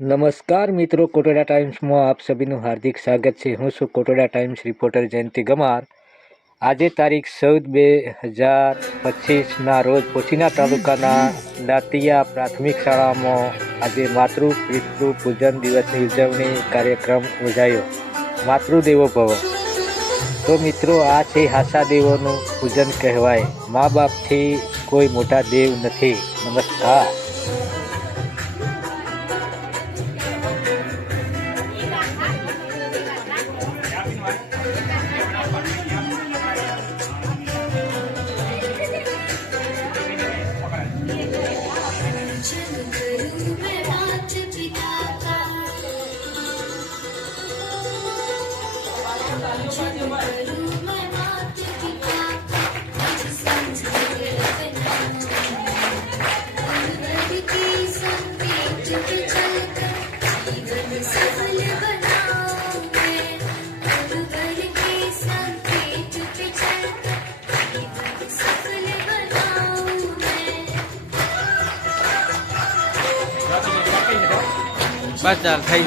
નમસ્કાર મિત્રો, કોટોડા ટાઈમ્સમાં આપ સભીનું હાર્દિક સ્વાગત છે। હું છું કોટોડા ટાઈમ્સ રિપોર્ટર જયંતિ ગમાર। આજે તારીખ 14/2025ના રોજ પોશીના તાલુકાના દાંતિયા પ્રાથમિક શાળામાં આજે માતૃ પિતૃ પૂજન દિવસની ઉજવણી કાર્યક્રમ યોજાયો। માતૃદેવો ભવ। તો મિત્રો, આ છે હાસા દેવોનું પૂજન કહેવાય। મા બાપથી કોઈ મોટા દેવ નથી। નમસ્કાર। બસ ચાલ થઈ